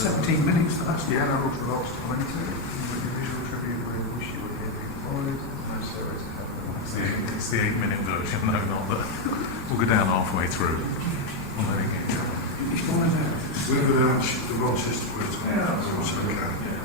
17 minutes, that's The adult results to monitor, with the visual tribute where the wish you were here being followed, no surveys have happened. It's the 8-minute version, no, not that. We'll go down halfway through. Well, there we go. It's one of those. Whoever the Rochester was, also okay.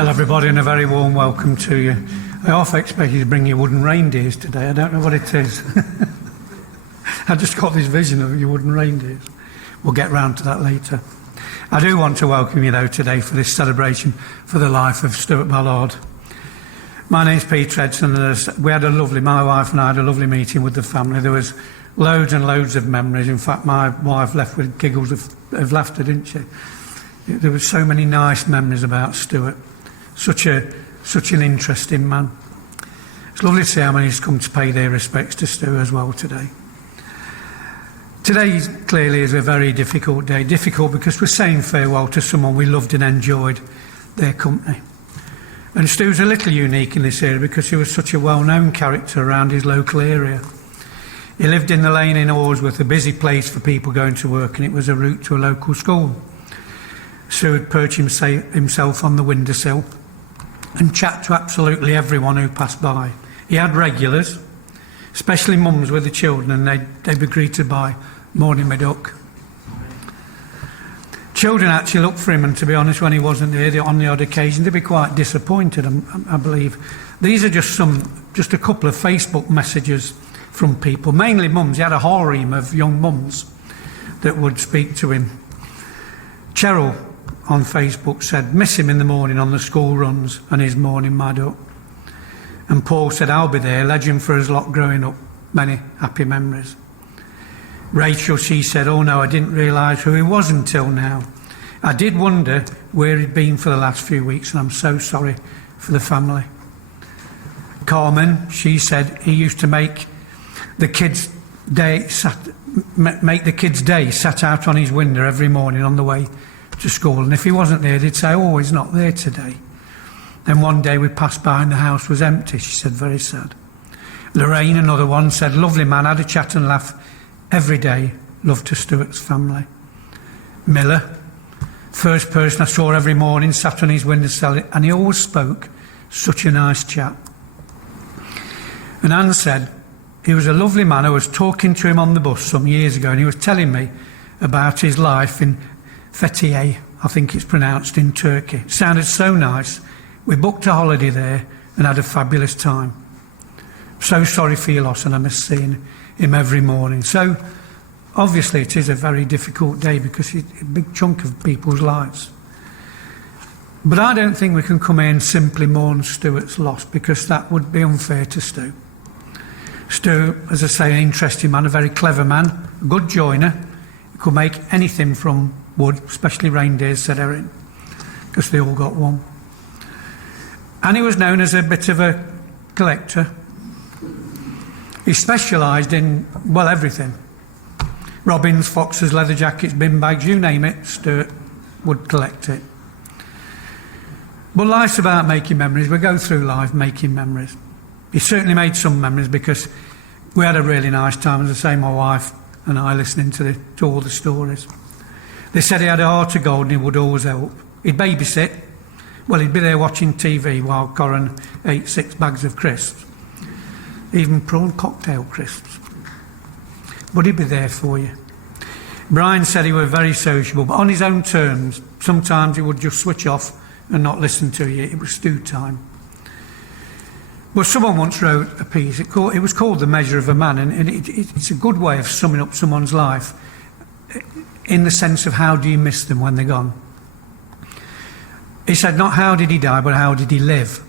Hello everybody and a very warm welcome to you. I half expect you to bring your wooden reindeers today. I don't know what it is. I just got this vision of your wooden reindeers. We'll get round to that later. I do want to welcome you though today for this celebration for the life of Stuart Ballard. My name's Peter Edson and my wife and I had a lovely meeting with the family. There was loads and loads of memories. In fact, my wife left with giggles of laughter, didn't she? There were so many nice memories about Stuart. Such an interesting man. It's lovely to see how many's come to pay their respects to Stu as well today. Today clearly is a very difficult day. Difficult because we're saying farewell to someone we loved and enjoyed their company. And Stu's a little unique in this area because he was such a well-known character around his local area. He lived in the lane in Orsworth, a busy place for people going to work, and it was a route to a local school. Stu would perch himself on the windowsill and chat to absolutely everyone who passed by. He had regulars, especially mums with the children, and they'd be greeted by "Morning, my duck." Children actually looked for him, and to be honest, when he wasn't there, on the odd occasion, they'd be quite disappointed, I believe. These are just a couple of Facebook messages from people, mainly mums. He had a harem of young mums that would speak to him. Cheryl on Facebook said, "Miss him in the morning on the school runs and his morning mad up." And Paul said, "I'll be there, legend for us lot growing up, many happy memories." Rachel, she said, "Oh no, I didn't realise who he was until now. I did wonder where he'd been for the last few weeks and I'm so sorry for the family." Carmen, she said, "He used to make the kids' day sat out on his window every morning on the way to school, and if he wasn't there, they'd say, 'Oh, he's not there today.' Then one day we passed by and the house was empty," she said, very sad. Lorraine, another one, said, "Lovely man, had a chat and laugh every day, love to Stuart's family." Miller, "First person I saw every morning, sat on his windowsill, and he always spoke, such a nice chap." And Anne said, "He was a lovely man. I was talking to him on the bus some years ago and he was telling me about his life in Fethiye, I think it's pronounced, in Turkey. It sounded so nice. We booked a holiday there and had a fabulous time. So sorry for your loss and I miss seeing him every morning." So obviously it is a very difficult day because it's a big chunk of people's lives. But I don't think we can come here and simply mourn Stuart's loss because that would be unfair to Stu. Stu, as I say, an interesting man, a very clever man, a good joiner. He could make anything from wood, especially reindeers, said Erin, because they all got one. And he was known as a bit of a collector. He specialised in, well, everything. Robins, foxes, leather jackets, bin bags, you name it, Stuart would collect it. But life's about making memories. We go through life making memories. He certainly made some memories because we had a really nice time, as I say, my wife and I, listening to all the stories. They said he had a heart of gold and he would always help. He'd babysit. Well, he'd be there watching TV while Corin ate 6 bags of crisps. Even prawn cocktail crisps. But he'd be there for you. Brian said he was very sociable, but on his own terms. Sometimes he would just switch off and not listen to you. It was stew time. Well, someone once wrote a piece. It was called The Measure of a Man, and it's a good way of summing up someone's life in the sense of how do you miss them when they're gone. He said, not how did he die, but how did he live?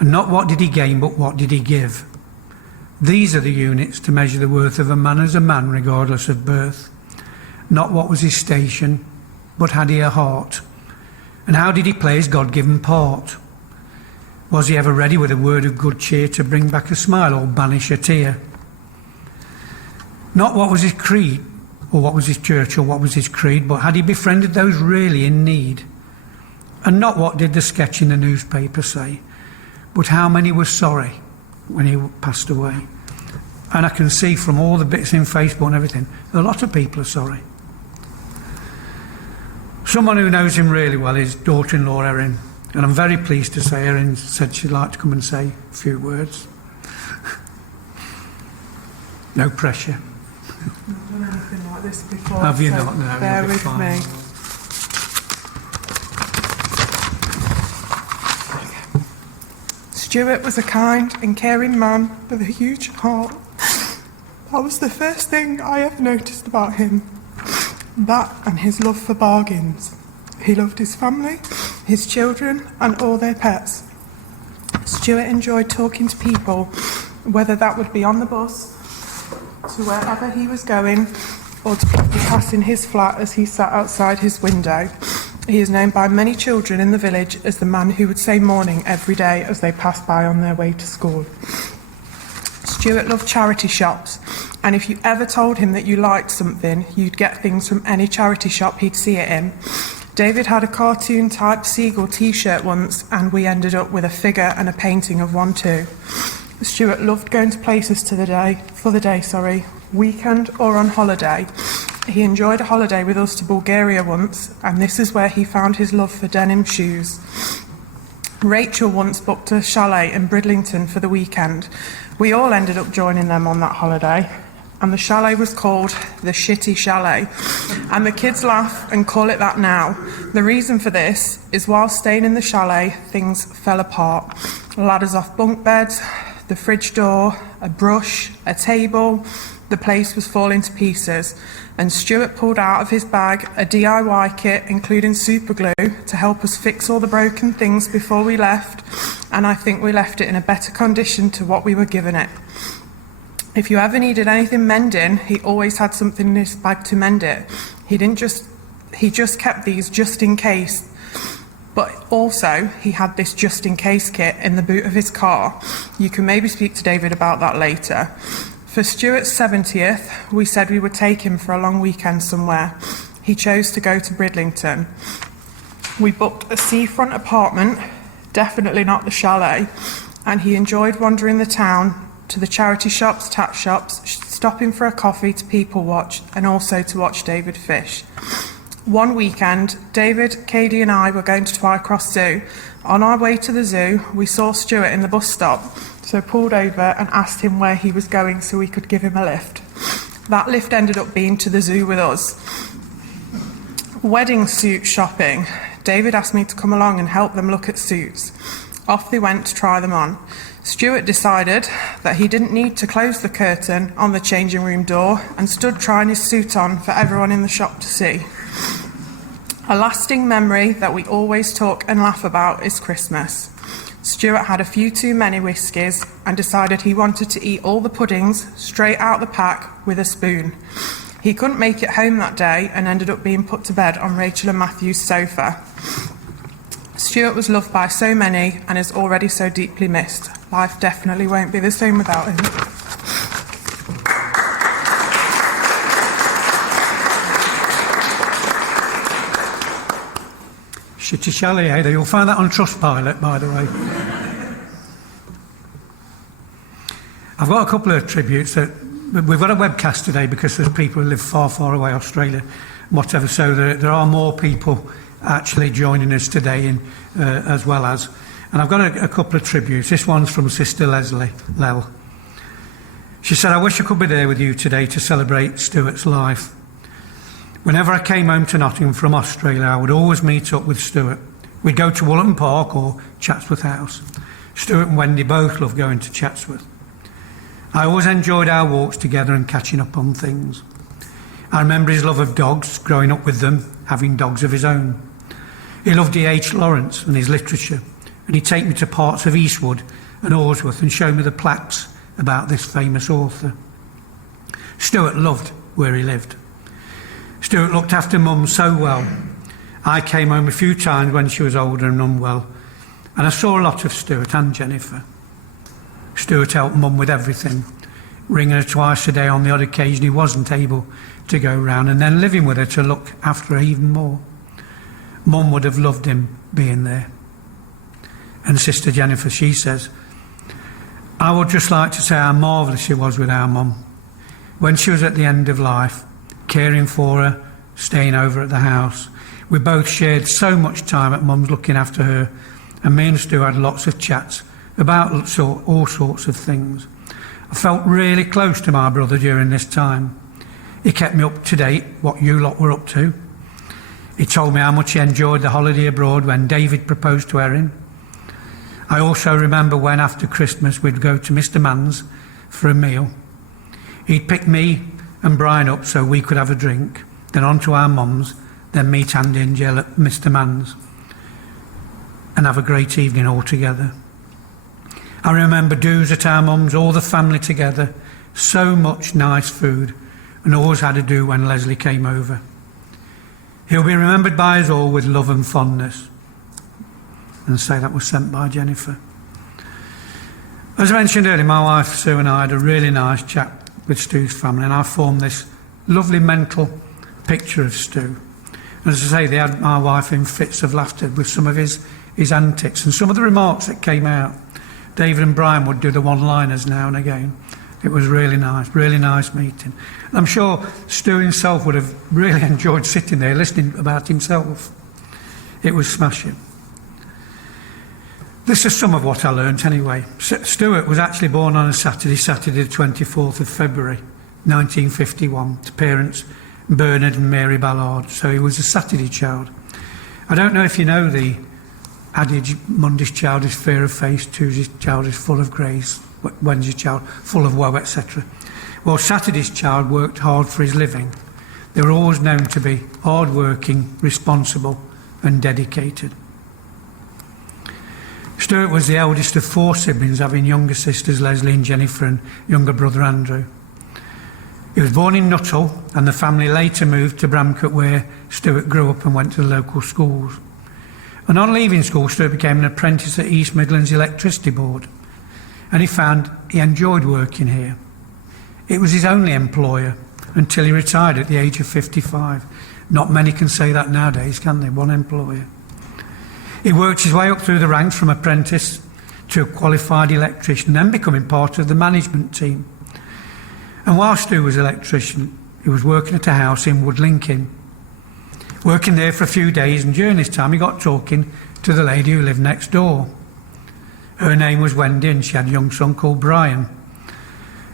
And not what did he gain, but what did he give? These are the units to measure the worth of a man as a man, regardless of birth. Not what was his station, but had he a heart? And how did he play his God-given part? Was he ever ready with a word of good cheer to bring back a smile or banish a tear? Not what was his creed, or what was his church, or what was his creed, but had he befriended those really in need? And not what did the sketch in the newspaper say, but how many were sorry when he passed away. And I can see from all the bits in Facebook and everything, a lot of people are sorry. Someone who knows him really well is daughter-in-law Erin, and I'm very pleased to say Erin said she'd like to come and say a few words. No pressure. I've not done anything like this before. Have you so not? No, bear you'll be with fine. me. Stuart was a kind and caring man with a huge heart. That was the first thing I ever noticed about him. That and his love for bargains. He loved his family, his children and all their pets. Stuart enjoyed talking to people, whether that would be on the bus, to wherever he was going, or to people passing his flat as he sat outside his window. He is known by many children in the village as the man who would say morning every day as they passed by on their way to school. Stuart loved charity shops, and if you ever told him that you liked something, you'd get things from any charity shop he'd see it in. David had a cartoon-type seagull t-shirt once, and we ended up with a figure and a painting of one too. Stuart loved going to places for the day, weekend or on holiday. He enjoyed a holiday with us to Bulgaria once, and this is where he found his love for denim shoes. Rachel once booked a chalet in Bridlington for the weekend. We all ended up joining them on that holiday, and the chalet was called the Shitty Chalet, and the kids laugh and call it that now. The reason for this is while staying in the chalet, things fell apart. Ladders off bunk beds, the fridge door, a brush, a table. The place was falling to pieces, and Stuart pulled out of his bag a DIY kit including super glue to help us fix all the broken things before we left, and I think we left it in a better condition to what we were given it. If you ever needed anything mending, he always had something in his bag to mend it. He just kept these just in case. But also, he had this just in case kit in the boot of his car. You can maybe speak to David about that later. For Stuart's 70th, we said we would take him for a long weekend somewhere. He chose to go to Bridlington. We booked a seafront apartment, definitely not the chalet, and he enjoyed wandering the town to the charity shops, tap shops, stopping for a coffee to people watch, and also to watch David fish. One weekend, David, Katie and I were going to Twycross Zoo. On our way to the zoo, we saw Stuart in the bus stop, so pulled over and asked him where he was going so we could give him a lift. That lift ended up being to the zoo with us. Wedding suit shopping. David asked me to come along and help them look at suits. Off they went to try them on. Stuart decided that he didn't need to close the curtain on the changing room door and stood trying his suit on for everyone in the shop to see. A lasting memory that we always talk and laugh about is Christmas. Stuart had a few too many whiskies and decided he wanted to eat all the puddings straight out the pack with a spoon. He couldn't make it home that day and ended up being put to bed on Rachel and Matthew's sofa. Stuart was loved by so many and is already so deeply missed. Life definitely won't be the same without him. Shitty chalet, eh? You'll find that on Trustpilot, by the way. I've got a couple of tributes that we've got a webcast today because there's people who live far, far away, Australia, whatever. So there are more people actually joining us today as well as. And I've got a couple of tributes. This one's from Sister Leslie Lell. She said, I wish I could be there with you today to celebrate Stuart's life. Whenever I came home to Nottingham from Australia, I would always meet up with Stuart. We'd go to Woolton Park or Chatsworth House. Stuart and Wendy both loved going to Chatsworth. I always enjoyed our walks together and catching up on things. I remember his love of dogs, growing up with them, having dogs of his own. He loved D.H. Lawrence and his literature, and he'd take me to parts of Eastwood and Alresford and show me the plaques about this famous author. Stuart loved where he lived. Stuart looked after Mum so well. I came home a few times when she was older and unwell, and I saw a lot of Stuart and Jennifer. Stuart helped Mum with everything, ringing her twice a day on the odd occasion he wasn't able to go round, and then living with her to look after her even more. Mum would have loved him being there. And Sister Jennifer, she says, I would just like to say how marvellous she was with our Mum. When she was at the end of life, caring for her, staying over at the house, we both shared so much time at Mum's looking after her, and me and Stu had lots of chats about all sorts of things. I felt really close to my brother during this time. He kept me up to date what you lot were up to. He told me how much he enjoyed the holiday abroad when David proposed to Erin. I also remember when after Christmas we'd go to Mr. Mann's for a meal. He'd pick me and Brian up so we could have a drink, then on to our mums, then meet Andy and Jill at Mr. Mann's and have a great evening all together. I remember do's at our mums, all the family together, so much nice food, and always had a do when Leslie came over. He'll be remembered by us all with love and fondness. And say that was sent by Jennifer. As I mentioned earlier, my wife Sue and I had a really nice chat with Stu's family, and I formed this lovely mental picture of Stu. And as I say, they had my wife in fits of laughter with some of his antics and some of the remarks that came out. David and Brian would do the one-liners now and again. It was really nice meeting. And I'm sure Stu himself would have really enjoyed sitting there listening about himself. It was smashing. This is some of what I learnt anyway. Stuart was actually born on a Saturday the 24th of February 1951 to parents Bernard and Mary Ballard, so he was a Saturday child. I don't know if you know the adage, Monday's child is fair of face, Tuesday's child is full of grace, Wednesday's child full of woe, etc. Well, Saturday's child worked hard for his living. They were always known to be hard-working, responsible and dedicated. Stuart was the eldest of 4 siblings, having younger sisters Leslie and Jennifer and younger brother Andrew. He was born in Nuttall, and the family later moved to Bramcote, where Stuart grew up and went to the local schools. And on leaving school, Stuart became an apprentice at East Midlands Electricity Board, and he found he enjoyed working here. It was his only employer until he retired at the age of 55. Not many can say that nowadays, can they? One employer. He worked his way up through the ranks from apprentice to a qualified electrician, then becoming part of the management team. And while Stu was an electrician, he was working at a house in Woodlinkin. Working there for a few days, and during this time he got talking to the lady who lived next door. Her name was Wendy, and she had a young son called Brian.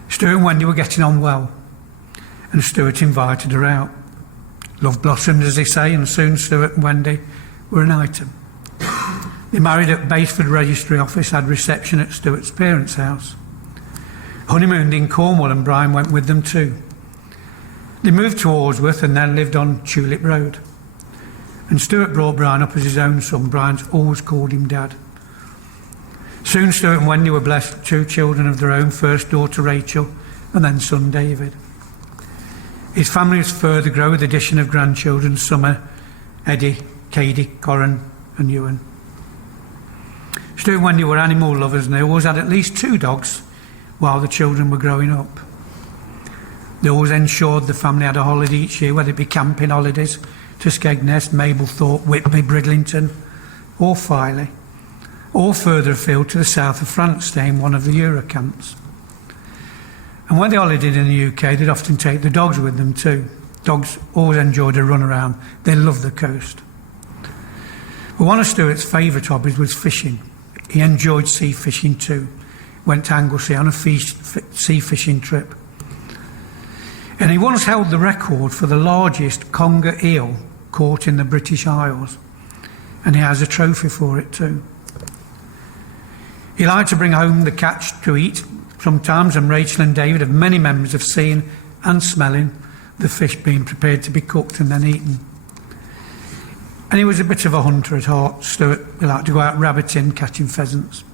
Stu and Wendy were getting on well, and Stuart invited her out. Love blossomed, as they say, and soon Stuart and Wendy were an item. They married at Baseford Registry Office, had reception at Stuart's parents' house. Honeymooned in Cornwall, and Brian went with them too. They moved to Alresworth and then lived on Tulip Road. And Stuart brought Brian up as his own son. Brian's always called him Dad. Soon Stuart and Wendy were blessed with 2 children of their own, first daughter Rachel and then son David. His family was further grown with the addition of grandchildren Summer, Eddie, Cady, Corin and Ewan. Stu and Wendy were animal lovers, and they always had at least 2 dogs while the children were growing up. They always ensured the family had a holiday each year, whether it be camping holidays to Skegness, Mablethorpe, Whitby, Bridlington or Filey, or further afield to the south of France, staying in one of the Euro camps. And when they holidayed in the UK, they'd often take the dogs with them too. Dogs always enjoyed a run around. They loved the coast. But one of Stuart's favourite hobbies was fishing. He enjoyed sea fishing too. Went to Anglesey on a sea fishing trip. And he once held the record for the largest conger eel caught in the British Isles. And he has a trophy for it too. He liked to bring home the catch to eat sometimes, and Rachel and David have many memories of seeing and smelling the fish being prepared to be cooked and then eaten. And he was a bit of a hunter at heart. Stuart, he liked to go out rabbiting, catching pheasants.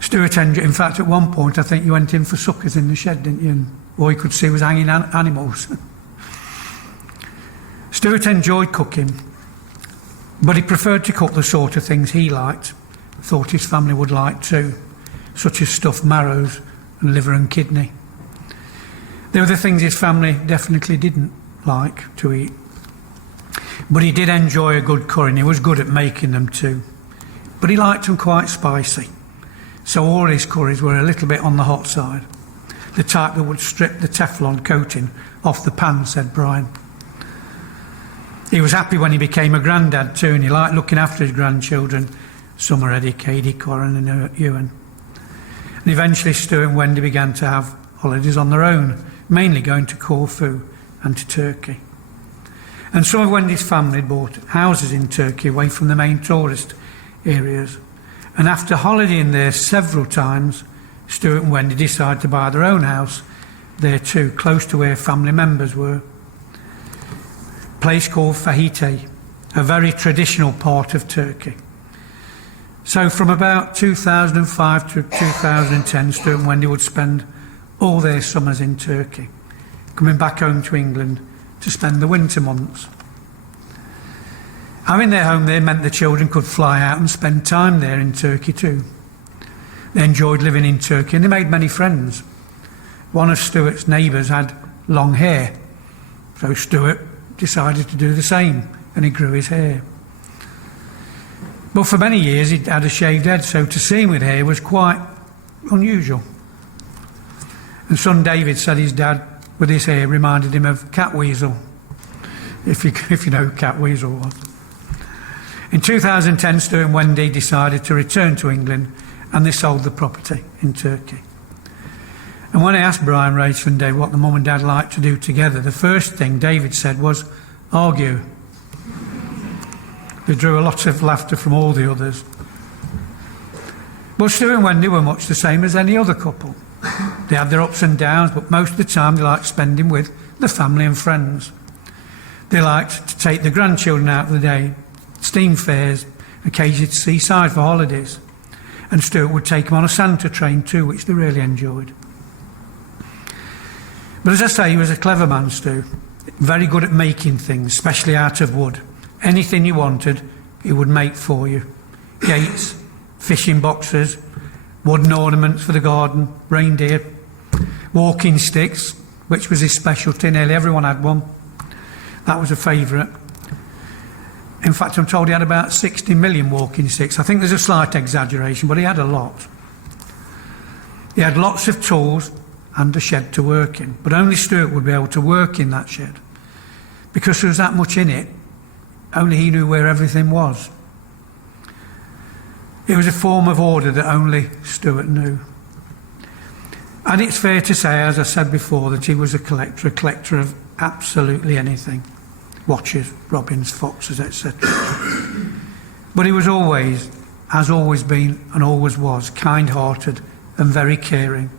Stuart enjoyed, in fact, at one point, I think you went in for suckers in the shed, didn't you? And all you could see was hanging animals. Stuart enjoyed cooking, but he preferred to cook the sort of things he liked, thought his family would like too, such as stuffed marrows and liver and kidney. They were the things his family definitely didn't like to eat. But he did enjoy a good curry, and he was good at making them too. But he liked them quite spicy. So all his curries were a little bit on the hot side. The type that would strip the Teflon coating off the pan, said Brian. He was happy when he became a granddad too, and he liked looking after his grandchildren, Summer, Eddie, Cady, Corin and Ewan. And eventually Stu and Wendy began to have holidays on their own, mainly going to Corfu and to Turkey. And some of Wendy's family bought houses in Turkey away from the main tourist areas. And after holidaying there several times, Stuart and Wendy decided to buy their own house there too, close to where family members were. A place called Fahite, a very traditional part of Turkey. So from about 2005 to 2010, Stuart and Wendy would spend all their summers in Turkey, coming back home to England to spend the winter months. Having their home there meant the children could fly out and spend time there in Turkey too. They enjoyed living in Turkey and they made many friends. One of Stuart's neighbours had long hair, so Stuart decided to do the same and he grew his hair. But for many years he'd had a shaved head, so to see him with hair was quite unusual. And son David said his dad with his hair reminded him of Catweasel, if you know who Catweasel was. In 2010, Stuart and Wendy decided to return to England and they sold the property in Turkey. And when I asked Brian, Rachel and Dave what the mum and dad liked to do together, the first thing David said was argue. They drew a lot of laughter from all the others. But Stuart and Wendy were much the same as any other couple. They had their ups and downs, but most of the time they liked spending with the family and friends. They liked to take the grandchildren out for the day, steam fairs, occasionally to seaside for holidays. And Stuart would take them on a Santa train too, which they really enjoyed. But as I say, he was a clever man, Stu. Very good at making things, especially out of wood. Anything you wanted, he would make for you. Gates, fishing boxes, wooden ornaments for the garden, reindeer, walking sticks, which was his specialty. Nearly everyone had one. That was a favourite. In fact, I'm told he had about 60 million walking sticks. I think there's a slight exaggeration, but he had a lot. He had lots of tools and a shed to work in, but only Stuart would be able to work in that shed. Because there was that much in it, only he knew where everything was. It was a form of order that only Stuart knew. And it's fair to say, as I said before, that he was a collector of absolutely anything. Watches, robins, foxes, etc. But he was always, has always been and always was, kind-hearted and very caring.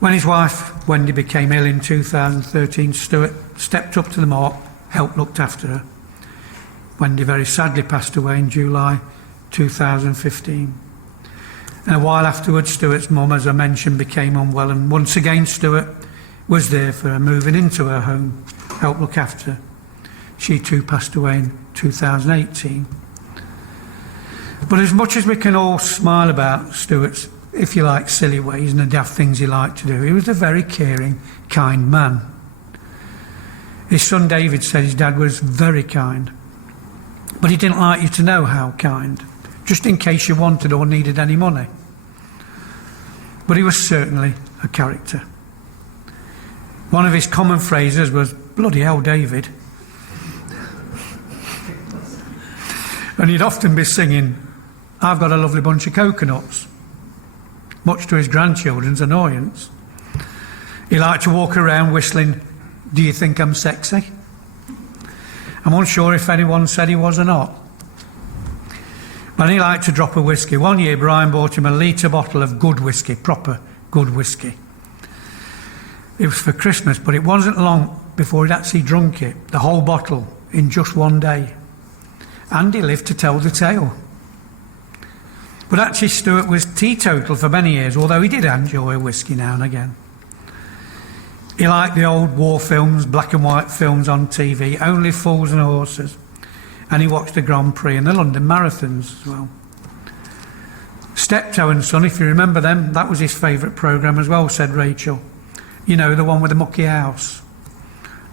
When his wife, Wendy, became ill in 2013, Stuart stepped up to the mark, helped looked after her. Wendy very sadly passed away in July 2015. And a while afterwards, Stuart's mum, as I mentioned, became unwell, and once again Stuart was there for her, moving into her home, helped look after her. She too passed away in 2018. But as much as we can all smile about Stuart's, if you like, silly ways and the daft things he liked to do, he was a very caring, kind man. His son David said his dad was very kind, but he didn't like you to know how kind, just in case you wanted or needed any money. But he was certainly a character. One of his common phrases was, "Bloody hell, David." And he'd often be singing, "I've got a lovely bunch of coconuts," much to his grandchildren's annoyance. He liked to walk around whistling, "Do you think I'm sexy?" I'm unsure if anyone said he was or not. But he liked to drop a whiskey. One year Brian bought him a litre bottle of good whiskey, proper good whiskey. It was for Christmas, but it wasn't long before he'd actually drunk it, the whole bottle, in just one day. And he lived to tell the tale. But actually Stuart was teetotal for many years, although he did enjoy a whiskey now and again. He liked the old war films, black and white films on TV, Only Fools and Horses. And he watched the Grand Prix and the London Marathons as well. Steptoe and Son, if you remember them, that was his favourite programme as well, said Rachel. You know, the one with the mucky house.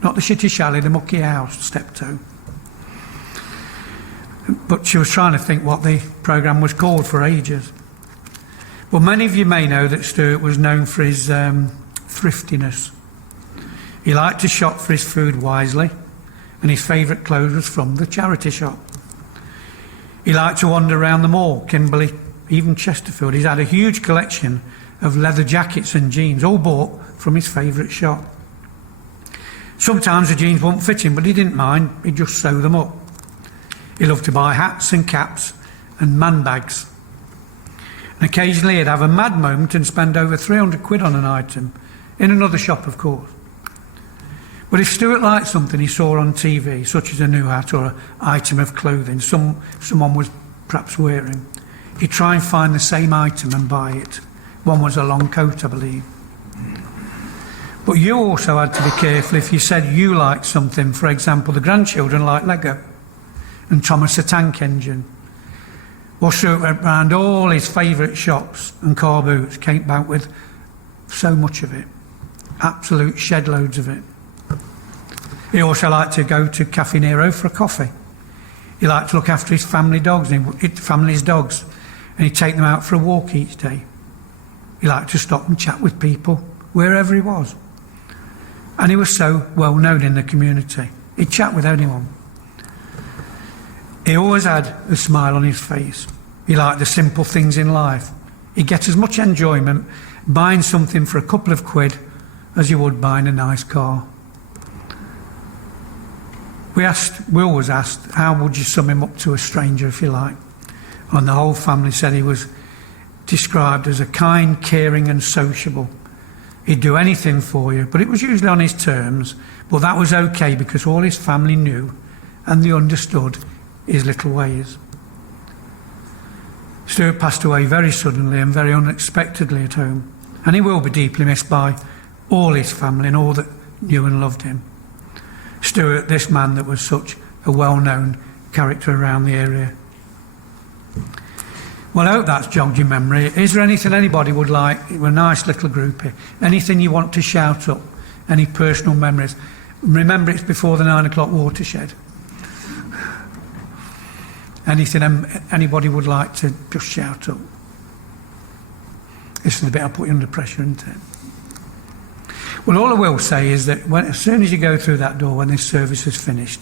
Not the shitty shally, the mucky house, Steptoe. But she was trying to think what the programme was called for ages. Well, many of you may know that Stuart was known for his thriftiness. He liked to shop for his food wisely, and his favourite clothes was from the charity shop. He liked to wander around the mall, Kimberley, even Chesterfield. He's had a huge collection of leather jackets and jeans, all bought from his favourite shop. Sometimes the jeans wouldn't fit him, but he didn't mind. He'd just sew them up. He loved to buy hats and caps and man bags And occasionally he'd have a mad moment and spend over 300 quid on an item, in another shop of course. But if Stuart liked something he saw on TV, such as a new hat or an item of clothing someone was perhaps wearing, he'd try and find the same item and buy it. One was a long coat, I believe. But you also had to be careful if you said you liked something. For example, the grandchildren liked Lego and Thomas the Tank Engine. Well, Stuart went round all his favourite shops and car boots, came back with so much of it. Absolute shed loads of it. He also liked to go to Caffè Nero for a coffee. He liked to look after his family's dogs, and he'd take them out for a walk each day. He liked to stop and chat with people wherever he was. And he was so well known in the community. He'd chat with anyone. He always had a smile on his face. He liked the simple things in life. He'd get as much enjoyment buying something for a couple of quid as you would buying a nice car. We always asked, how would you sum him up to a stranger, if you like? And the whole family said he was described as a kind, caring and sociable. He'd do anything for you, but it was usually on his terms. But that was okay because all his family knew and they understood his little ways. Stuart passed away very suddenly and very unexpectedly at home, and he will be deeply missed by all his family and all that knew and loved him. Stuart, this man that was such a well-known character around the area. Well, I hope that's jogged your memory. Is there anything anybody would like? We're a nice little group here. Anything you want to shout up? Any personal memories? Remember, it's before the 9 o'clock watershed. Anything anybody would like to just shout up? This is the bit I put you under pressure, isn't it? Well, all I will say is that as soon as you go through that door, when this service is finished,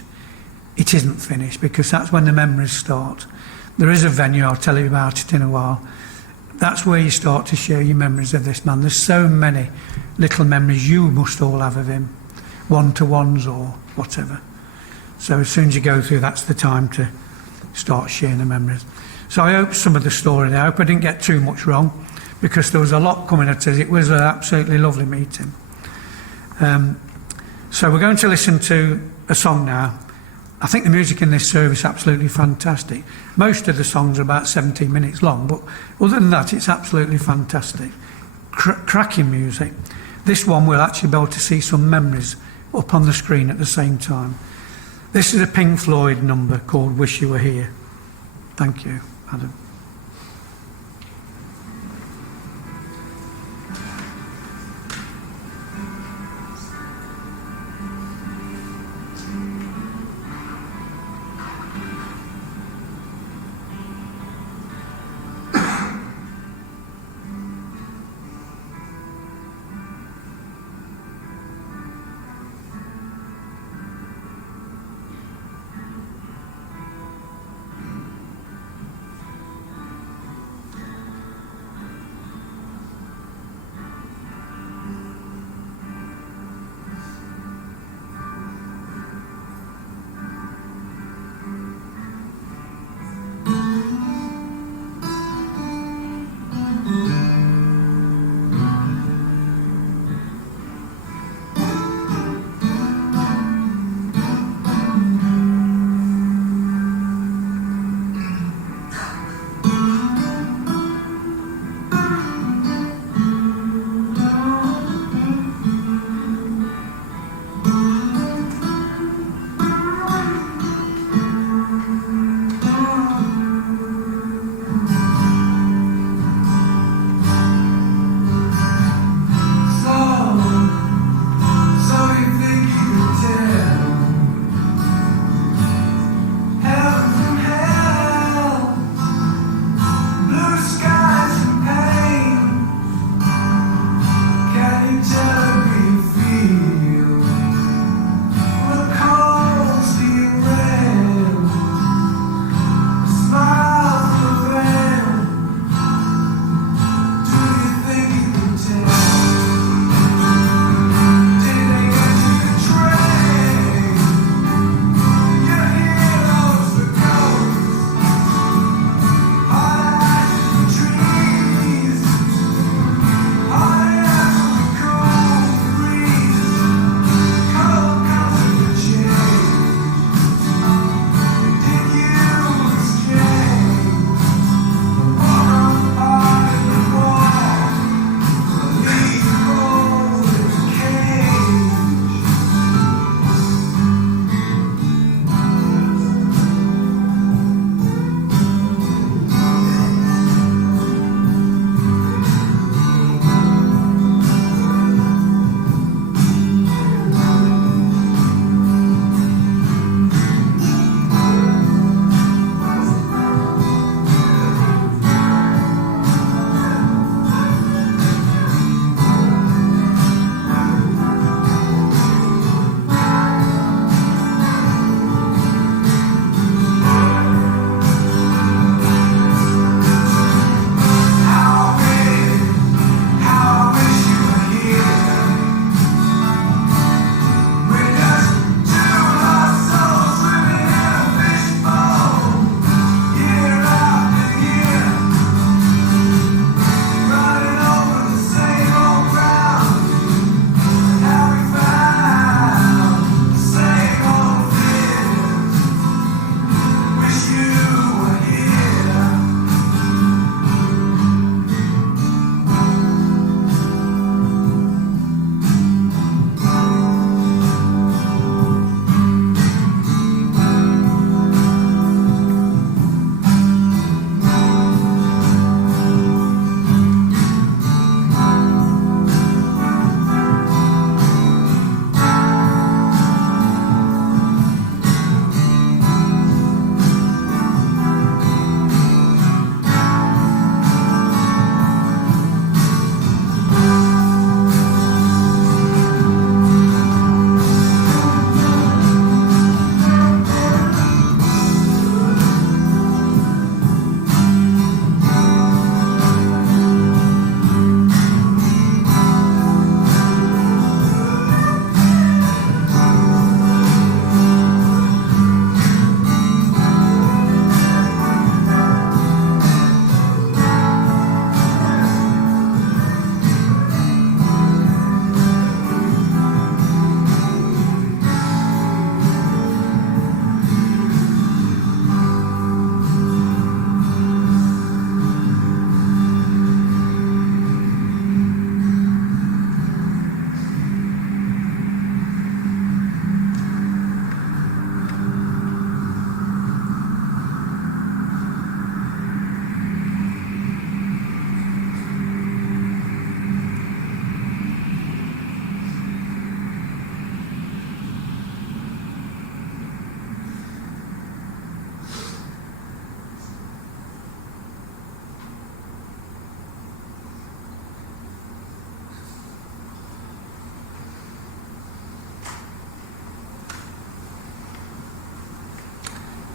it isn't finished, because that's when the memories start. There is a venue, I'll tell you about it in a while. That's where you start to share your memories of this man. There's so many little memories you must all have of him, one-to-ones or whatever. So as soon as you go through, that's the time to start sharing the memories. So I hope some of the story, I hope I didn't get too much wrong, because there was a lot coming at us. It was an absolutely lovely meeting. So we're going to listen to a song now. I think the music in this service is absolutely fantastic. Most of the songs are about 17 minutes long, but other than that, it's absolutely fantastic. Cracking music. This one we'll actually be able to see some memories up on the screen at the same time. This is a Pink Floyd number called Wish You Were Here. Thank you, Adam.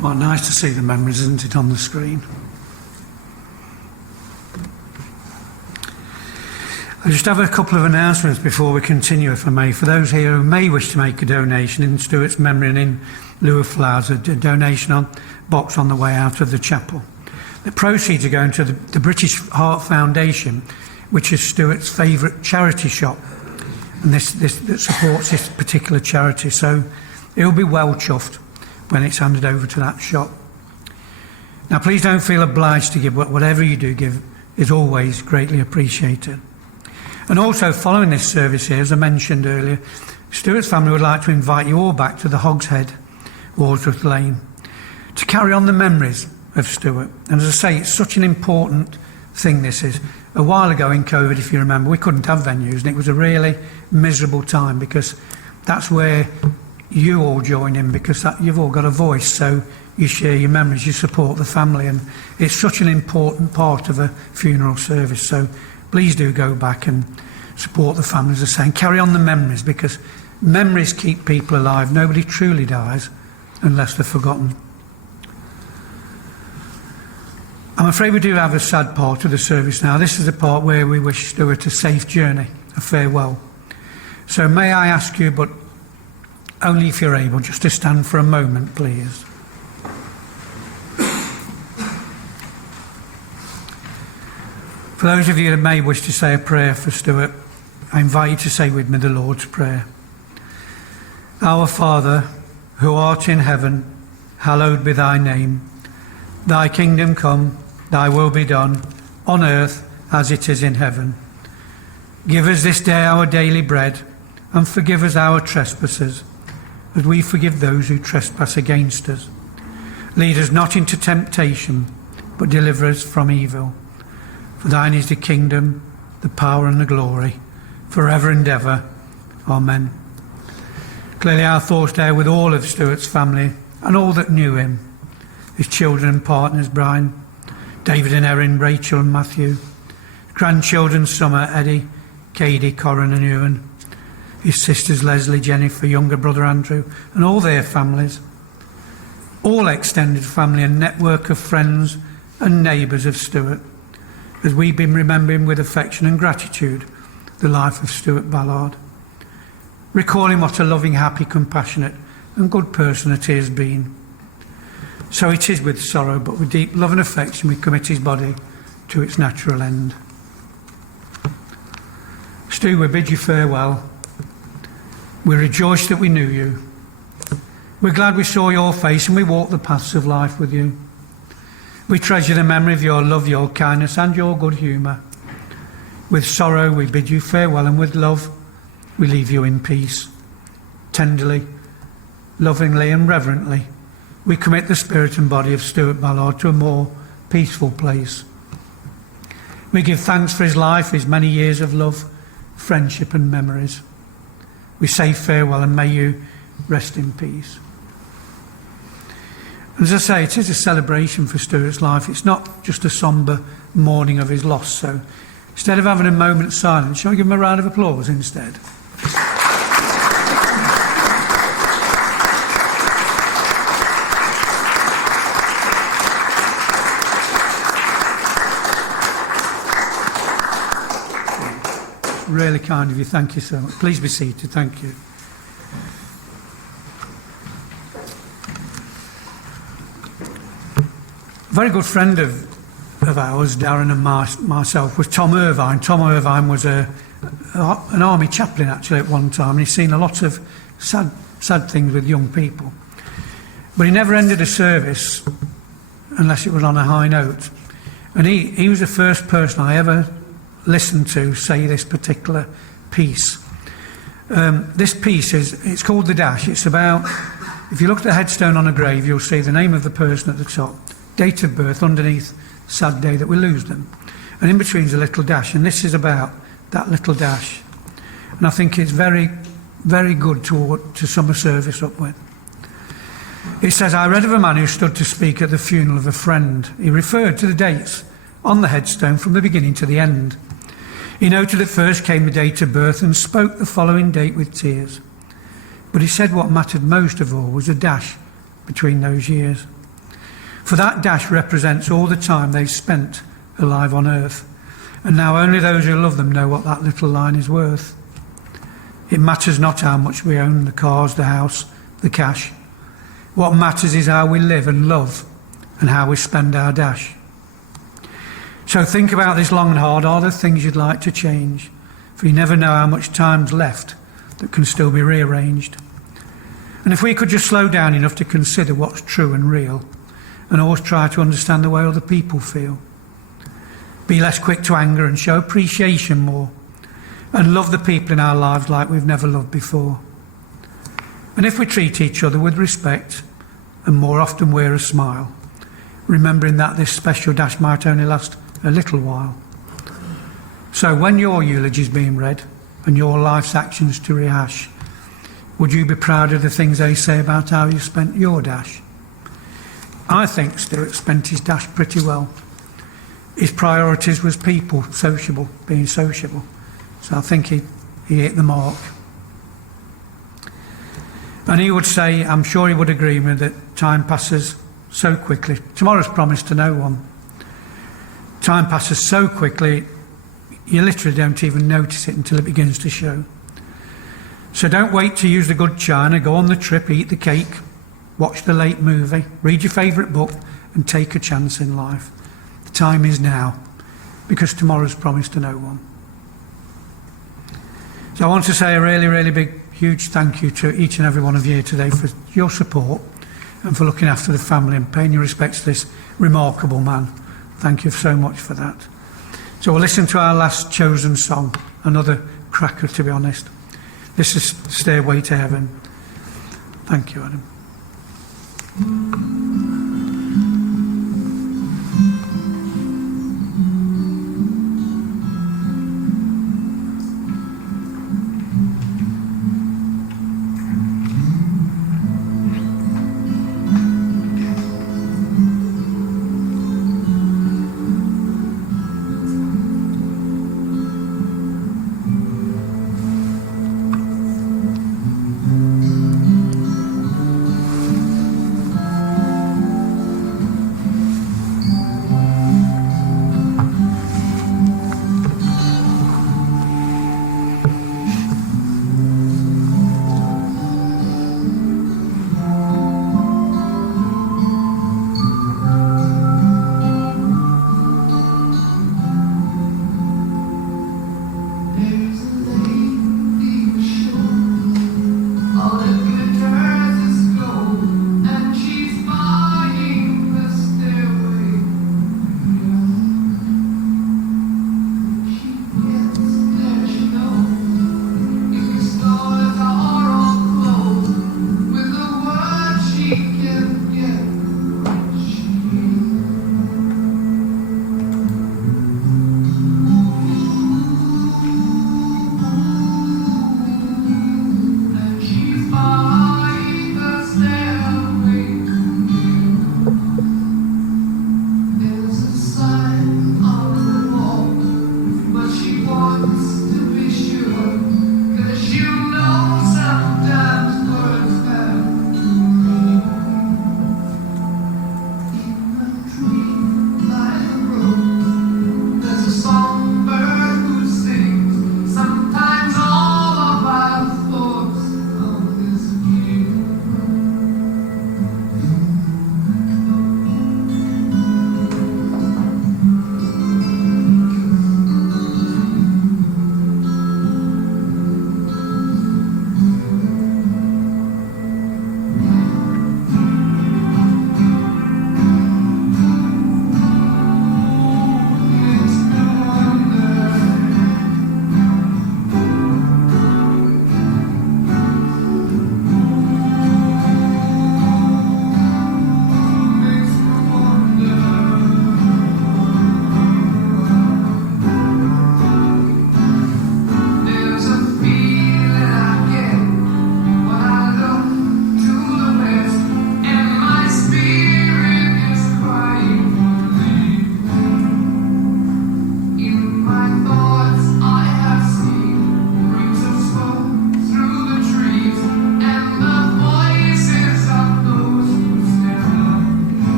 Well, nice to see the memories, isn't it, on the screen? I just have a couple of announcements before we continue, if I may. For those here who may wish to make a donation in Stuart's memory and in lieu of flowers, a donation box on the way out of the chapel. The proceeds are going to the British Heart Foundation, which is Stuart's favourite charity shop, and this that supports this particular charity. So he'll be well chuffed when it's handed over to that shop. Now, please don't feel obliged to give. Whatever you do give is always greatly appreciated. And also, following this service here, as I mentioned earlier, Stuart's family would like to invite you all back to the Hogshead, Walsworth Lane, to carry on the memories of Stuart. And as I say, it's such an important thing, this is. A while ago in COVID, if you remember, we couldn't have venues, and it was a really miserable time, because that's where you all join in, because you've all got a voice, so you share your memories, you support the family, and it's such an important part of a funeral service. So please do go back and support the families, as I say, and carry on the memories, because memories keep people alive. Nobody truly dies unless they're forgotten. I'm afraid we do have a sad part of the service now. This is the part where we wish Stuart a safe journey, a farewell. So may I ask you, but only if you're able, just to stand for a moment, please. For those of you that may wish to say a prayer for Stuart, I invite you to say with me the Lord's Prayer. Our Father, who art in heaven, hallowed be thy name. Thy kingdom come, thy will be done, on earth as it is in heaven. Give us this day our daily bread, and forgive us our trespasses, as we forgive those who trespass against us. Lead us not into temptation, but deliver us from evil. For thine is the kingdom, the power and the glory, forever and ever. Amen. Clearly our thoughts there with all of Stuart's family and all that knew him. His children and partners, Brian, David and Erin, Rachel and Matthew. Grandchildren, Summer, Eddie, Katie, Corin and Ewan. His sisters, Leslie, Jennifer, younger brother Andrew, and all their families. All extended family and network of friends and neighbours of Stuart, as we've been remembering with affection and gratitude the life of Stuart Ballard, recalling what a loving, happy, compassionate and good person that he has been. So it is with sorrow, but with deep love and affection we commit his body to its natural end. Stu, we bid you farewell. We rejoice that we knew you. We're glad we saw your face and we walked the paths of life with you. We treasure the memory of your love, your kindness and your good humour. With sorrow we bid you farewell, and with love we leave you in peace. Tenderly, lovingly and reverently we commit the spirit and body of Stuart Ballard to a more peaceful place. We give thanks for his life, his many years of love, friendship and memories. We say farewell, and may you rest in peace. As I say, it is a celebration for Stuart's life. It's not just a sombre mourning of his loss. So instead of having a moment of silence, shall we give him a round of applause instead? It's really kind of you. Thank you so much. Please be seated. Thank you. A very good friend of ours, Darren and myself, was Tom Irvine. Tom Irvine was an army chaplain actually at one time, and he's seen a lot of sad things with young people. But he never ended a service unless it was on a high note. And he was the first person I ever listened to say this particular piece. This piece it's called The Dash. It's about, if you look at the headstone on a grave, you'll see the name of the person at the top, date of birth underneath, sad day that we lose them, and in between is a little dash, and this is about that little dash. And I think it's very, very good to sum a service up with. It says, I read of a man who stood to speak at the funeral of a friend. He referred to the dates on the headstone from the beginning to the end. He noted that first came the date of birth and spoke the following date with tears. But he said what mattered most of all was a dash between those years. For that dash represents all the time they've spent alive on earth. And now only those who love them know what that little line is worth. It matters not how much we own, the cars, the house, the cash. What matters is how we live and love and how we spend our dash. So think about this long and hard. Are there things you'd like to change? For you never know how much time's left that can still be rearranged. And if we could just slow down enough to consider what's true and real, and always try to understand the way other people feel. Be less quick to anger and show appreciation more, and love the people in our lives like we've never loved before. And if we treat each other with respect, and more often wear a smile, remembering that this special dash might only last a little while. So when your eulogy is being read, and your life's actions to rehash, would you be proud of the things they say about how you spent your dash? I think Stuart spent his dash pretty well. His priorities was people, sociable, being sociable. So I think he hit the mark. And he would say, I'm sure he would agree with me, that time passes so quickly. Tomorrow's promised to no one. Time passes so quickly, you literally don't even notice it until it begins to show. So don't wait to use the good china. Go on the trip, eat the cake, watch the late movie, read your favourite book, and take a chance in life. The time is now, because tomorrow's promised to no one. So I want to say a really, really big, huge thank you to each and every one of you today for your support and for looking after the family and paying your respects to this remarkable man. Thank you so much for that. So we'll listen to our last chosen song, another cracker to be honest. This is Stairway to Heaven. Thank you, Adam.